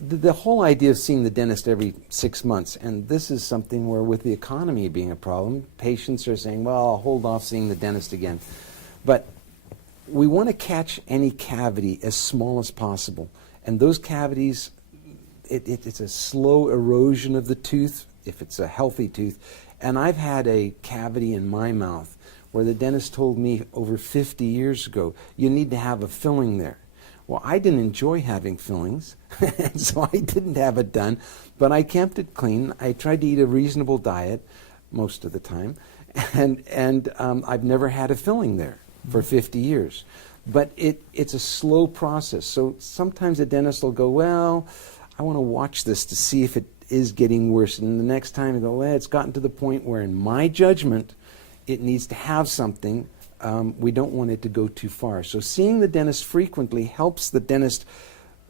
the whole idea of seeing the dentist every 6 months, and this is something where with the economy being a problem, patients are saying, well, I'll hold off seeing the dentist again. But we want to catch any cavity as small as possible. And those cavities, it's a slow erosion of the tooth, if it's a healthy tooth. And I've had a cavity in my mouth where the dentist told me over 50 years ago, you need to have a filling there. Well, I didn't enjoy having fillings, and so I didn't have it done, but I kept it clean. I tried to eat a reasonable diet most of the time, and I've never had a filling there for 50 years. But it's a slow process. So sometimes the dentist will go, well, I want to watch this to see if it is getting worse. And the next time they go, well, it's gotten to the point where in my judgment, it needs to have something. We don't want it to go too far. So seeing the dentist frequently helps the dentist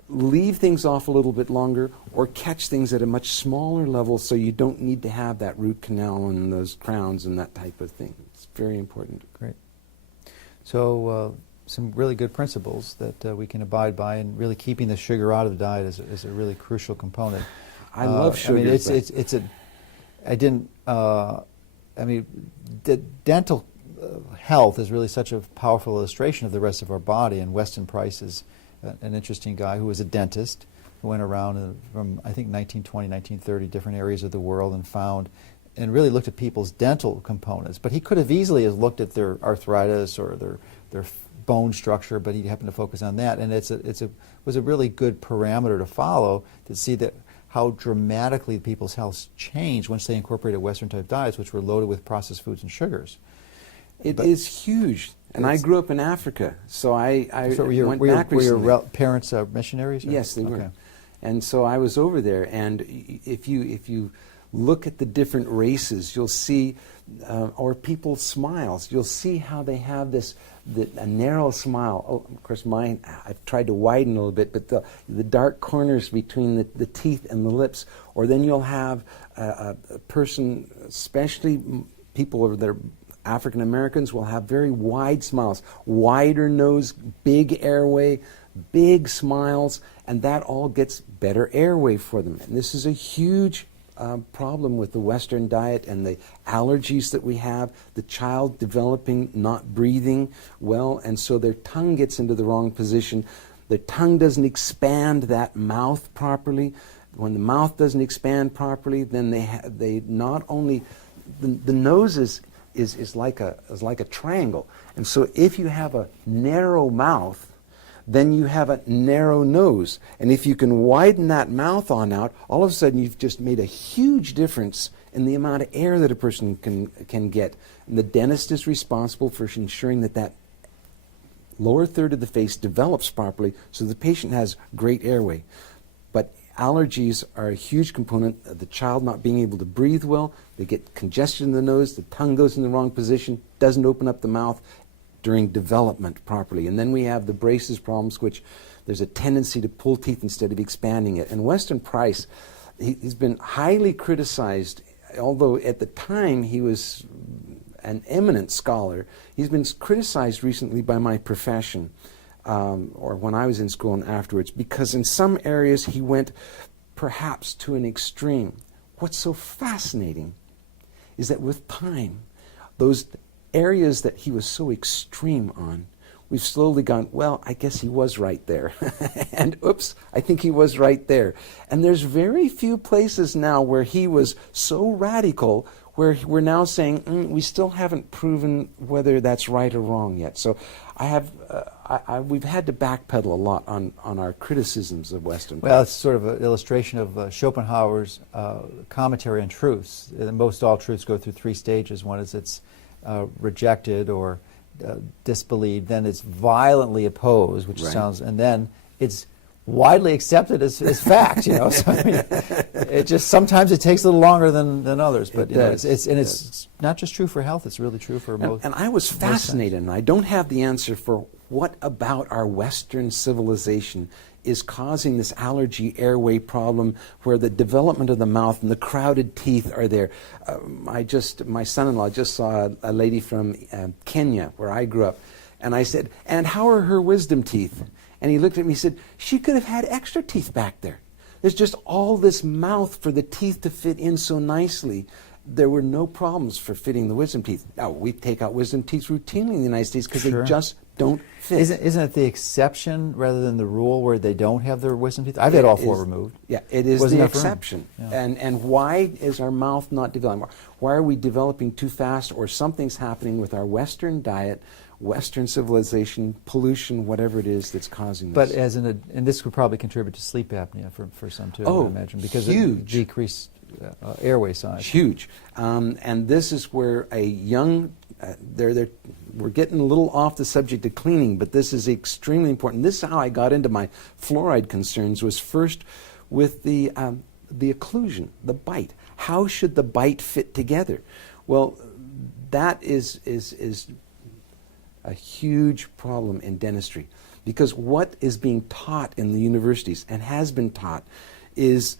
leave things off a little bit longer or catch things at a much smaller level so you don't need to have that root canal and those crowns and that type of thing. It's very important. Great. So some really good principles that we can abide by, and really keeping the sugar out of the diet is a really crucial component. I love sugar. I mean, the dental health is really such a powerful illustration of the rest of our body, and Weston Price is an interesting guy who was a dentist who went around from, I think, 1920, 1930, different areas of the world and found and really looked at people's dental components. But he could have easily have looked at their arthritis or their bone structure, but he happened to focus on that. And it was a really good parameter to follow to see that how dramatically people's health changed once they incorporated Western-type diets, which were loaded with processed foods and sugars. It is huge. And I grew up in Africa, so I went back recently. Were your parents missionaries? Or? Yes, they were. And so I was over there, and if you look at the different races, you'll see, or people's smiles, you'll see how they have a narrow smile. Oh, of course, mine, I've tried to widen a little bit, but the dark corners between the teeth and the lips. Or then you'll have a person, especially people that are African Americans, will have very wide smiles, wider nose, big airway, big smiles, and that all gets better airway for them. And this is a huge problem with the Western diet and the allergies that we have, the child developing, not breathing well, and so their tongue gets into the wrong position. Their tongue doesn't expand that mouth properly. When the mouth doesn't expand properly, then they not only, the nose is like a triangle. And so if you have a narrow mouth, then you have a narrow nose. And if you can widen that mouth on out, all of a sudden you've just made a huge difference in the amount of air that a person can get. And the dentist is responsible for ensuring that lower third of the face develops properly so the patient has great airway. But allergies are a huge component of the child not being able to breathe well. They get congestion in the nose, the tongue goes in the wrong position, doesn't open up the mouth during development properly. And then we have the braces problems, which there's a tendency to pull teeth instead of expanding it. And Weston Price, he's been highly criticized, although at the time he was an eminent scholar. He's been criticized recently by my profession, or when I was in school and afterwards, because in some areas he went perhaps to an extreme. What's so fascinating is that with time, those areas that he was so extreme on, we've slowly gone, well, I guess he was right there. And oops, I think he was right there. And there's very few places now where he was so radical where we're now saying, we still haven't proven whether that's right or wrong yet. So we've had to backpedal a lot on our criticisms of Weston. Well, it's sort of an illustration of Schopenhauer's commentary on truths. Most all truths go through three stages. One is it's rejected or disbelieved, then it's violently opposed, which sounds, and then it's widely accepted as fact. You know, so I mean, it just sometimes it takes a little longer than others, but it's not just true for health; it's really true for most. And I was fascinated, and I don't have the answer for what about our Western civilization is causing this allergy airway problem where the development of the mouth and the crowded teeth are there. My son-in-law just saw a lady from Kenya, where I grew up, and I said, and how are her wisdom teeth? And he looked at me and said, she could have had extra teeth back there. There's just all this mouth for the teeth to fit in so nicely. There were no problems for fitting the wisdom teeth. Now, we take out wisdom teeth routinely in the United States because Sure. they just don't fit. Isn't it the exception rather than the rule where they don't have their wisdom teeth? I've had all four removed. Yeah, it is Wasn't the enough room. exception. Yeah. And why is our mouth not developing? Why are we developing too fast, or something's happening with our Western diet, Western civilization, pollution, whatever it is that's causing this? But and this would probably contribute to sleep apnea for some too, I Oh, would imagine, because huge. of decreased airway size. Huge. And this is where a young, we're getting a little off the subject of cleaning, but this is extremely important. This is how I got into my fluoride concerns, was first with the occlusion, the bite. How should the bite fit together? Well, that is a huge problem in dentistry, because what is being taught in the universities and has been taught is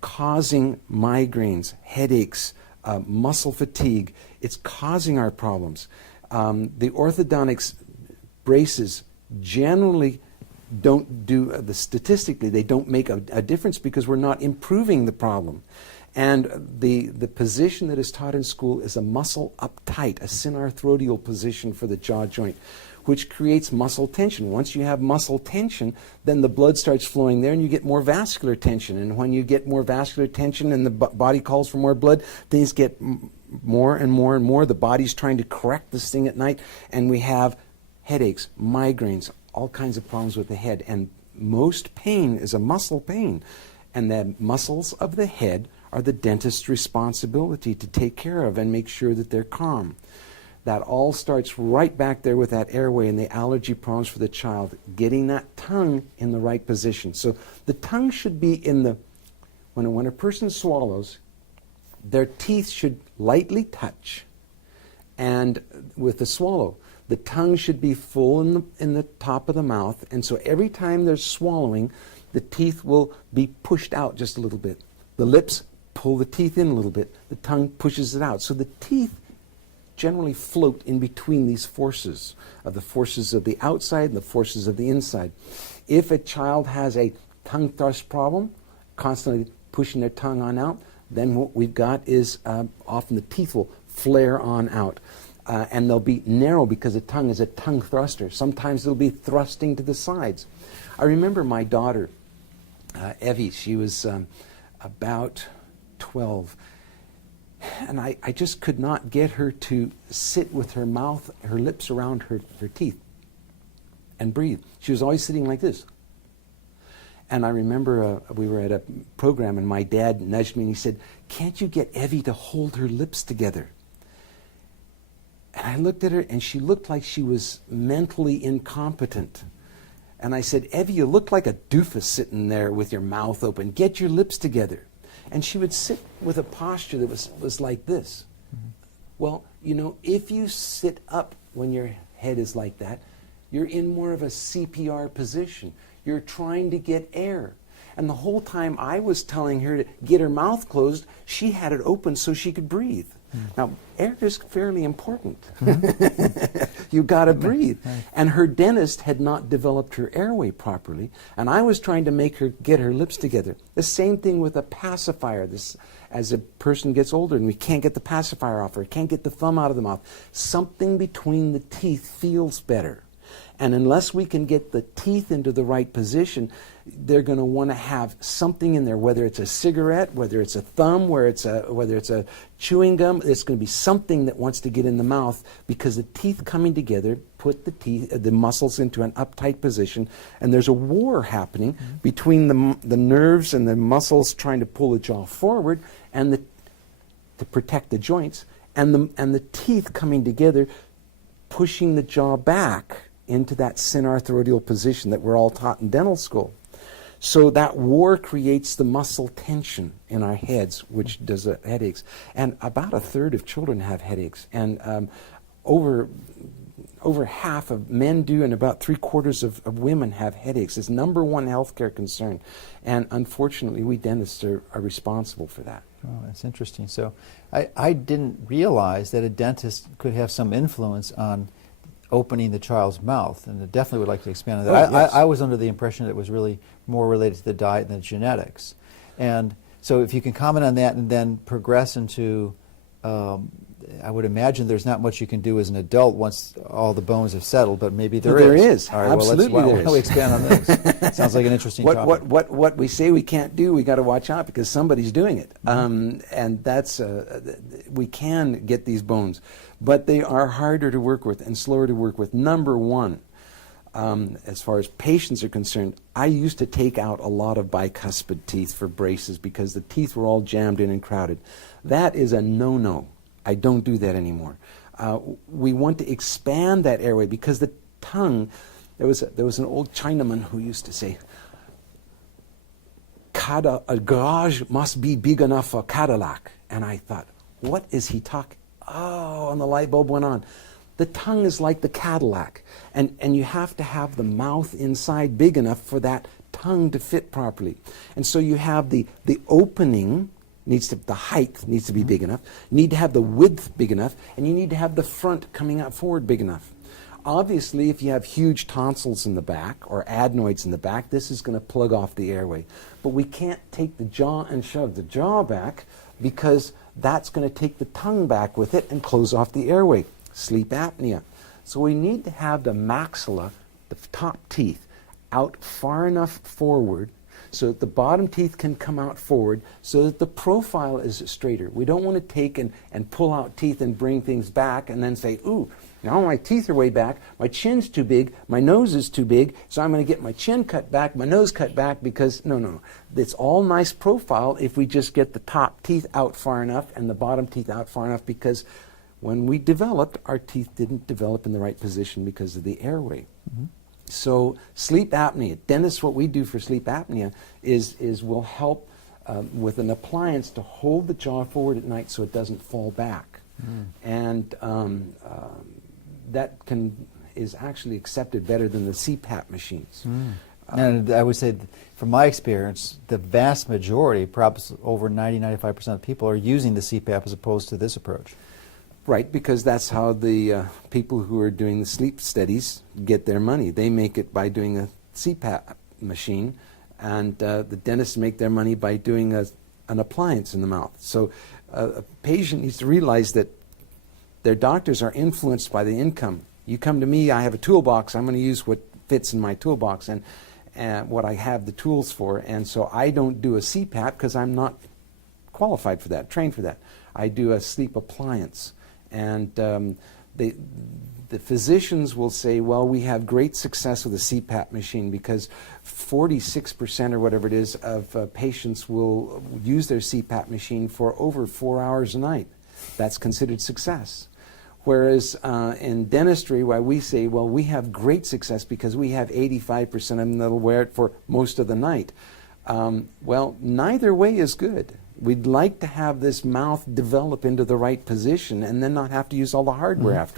causing migraines, headaches, muscle fatigue. It's causing our problems. The orthodontics braces generally don't do, statistically, they don't make a difference because we're not improving the problem. And the position that is taught in school is a muscle uptight, a synarthrodial position for the jaw joint, which creates muscle tension. Once you have muscle tension, then the blood starts flowing there and you get more vascular tension. And when you get more vascular tension and the body calls for more blood, things get more and more and more. The body's trying to correct this thing at night, and we have headaches, migraines, all kinds of problems with the head. And most pain is a muscle pain. And the muscles of the head are the dentist's responsibility to take care of and make sure that they're calm. That all starts right back there with that airway and the allergy problems for the child, getting that tongue in the right position. So the tongue should be in the, when a person swallows, their teeth should lightly touch. And with the swallow, the tongue should be full in the top of the mouth. And so every time they're swallowing, the teeth will be pushed out just a little bit. The lips pull the teeth in a little bit. The tongue pushes it out. So the teeth generally float in between these forces, the forces of the outside and the forces of the inside. If a child has a tongue thrust problem, constantly pushing their tongue on out, then what we've got is often the teeth will flare on out. And they'll be narrow because the tongue is a tongue thruster. Sometimes they'll be thrusting to the sides. I remember my daughter, Evie, she was about 12. And I just could not get her to sit with her mouth, her lips around her teeth and breathe. She was always sitting like this. And I remember we were at a program and my dad nudged me and he said, "Can't you get Evie to hold her lips together?" And I looked at her and she looked like she was mentally incompetent. And I said, "Evie, you look like a doofus sitting there with your mouth open. Get your lips together." And she would sit with a posture that was like this. Mm-hmm. Well, you know, if you sit up when your head is like that, you're in more of a CPR position. You're trying to get air. And the whole time I was telling her to get her mouth closed, she had it open so she could breathe. Mm-hmm. Now, air is fairly important. Mm-hmm. You got to breathe. Right. And her dentist had not developed her airway properly, and I was trying to make her get her lips together. The same thing with a pacifier. As a person gets older and we can't get the pacifier off or can't get the thumb out of the mouth, something between the teeth feels better. And unless we can get the teeth into the right position, they're going to want to have something in there, whether it's a cigarette, whether it's a thumb, whether it's a chewing gum. It's going to be something that wants to get in the mouth, because the teeth coming together put the muscles into an uptight position, and there's a war happening between the nerves and the muscles trying to pull the jaw forward and to protect the joints, and the teeth coming together pushing the jaw back into that synarthrodial position that we're all taught in dental school. So that war creates the muscle tension in our heads, which does headaches. And about a third of children have headaches. And over half of men do, and about 3/4 of women have headaches. It's number one healthcare concern. And unfortunately, we dentists are responsible for that. Oh, that's interesting. So I didn't realize that a dentist could have some influence on opening the child's mouth, and I definitely would like to expand on that. Oh, yes. I was under the impression that it was really more related to the diet than the genetics. And so if you can comment on that and then progress into, I would imagine there's not much you can do as an adult once all the bones have settled, but maybe there is. There is. All right, Absolutely well, there why don't we expand on this? Sounds like an interesting topic. What we say we can't do, we got to watch out because somebody's doing it. And that's, we can get these bones, but they are harder to work with and slower to work with. Number one, as far as patients are concerned, I used to take out a lot of bicuspid teeth for braces because the teeth were all jammed in and crowded. That is a no-no. I don't do that anymore. We want to expand that airway because the tongue, there was an old Chinaman who used to say, a garage must be big enough for a Cadillac. And I thought, what is he talking? Oh, and the light bulb went on. The tongue is like the Cadillac, and you have to have the mouth inside big enough for that tongue to fit properly. And so you have the opening, the height needs to be big enough, you need to have the width big enough, and you need to have the front coming out forward big enough. Obviously, if you have huge tonsils in the back or adenoids in the back, this is going to plug off the airway. But we can't take the jaw and shove the jaw back because that's going to take the tongue back with it and close off the airway. Sleep apnea. So we need to have the maxilla, the top teeth, out far enough forward so that the bottom teeth can come out forward so that the profile is straighter. We don't want to take and pull out teeth and bring things back and then say, ooh, now my teeth are way back, my chin's too big, my nose is too big, so I'm going to get my chin cut back, my nose cut back because, no. It's all nice profile if we just get the top teeth out far enough and the bottom teeth out far enough because when we developed, our teeth didn't develop in the right position because of the airway. Mm-hmm. So sleep apnea, dentists, what we do for sleep apnea is we'll help with an appliance to hold the jaw forward at night so it doesn't fall back. And that is actually accepted better than the CPAP machines. And I would say, from my experience, the vast majority, perhaps over 90-95% of people, are using the CPAP as opposed to this approach. Right, because that's how the people who are doing the sleep studies get their money. They make it by doing a CPAP machine, and the dentists make their money by doing an appliance in the mouth. So a patient needs to realize that their doctors are influenced by the income. You come to me, I have a toolbox, I'm going to use what fits in my toolbox and what I have the tools for, and so I don't do a CPAP because I'm not qualified for that, trained for that. I do a sleep appliance. And the physicians will say, well, we have great success with a CPAP machine because 46% or whatever it is of patients will use their CPAP machine for over 4 hours a night. That's considered success. Whereas in dentistry, why we say, well, we have great success because we have 85% of them that will wear it for most of the night. Well, neither way is good. We'd like to have this mouth develop into the right position and then not have to use all the hardware after.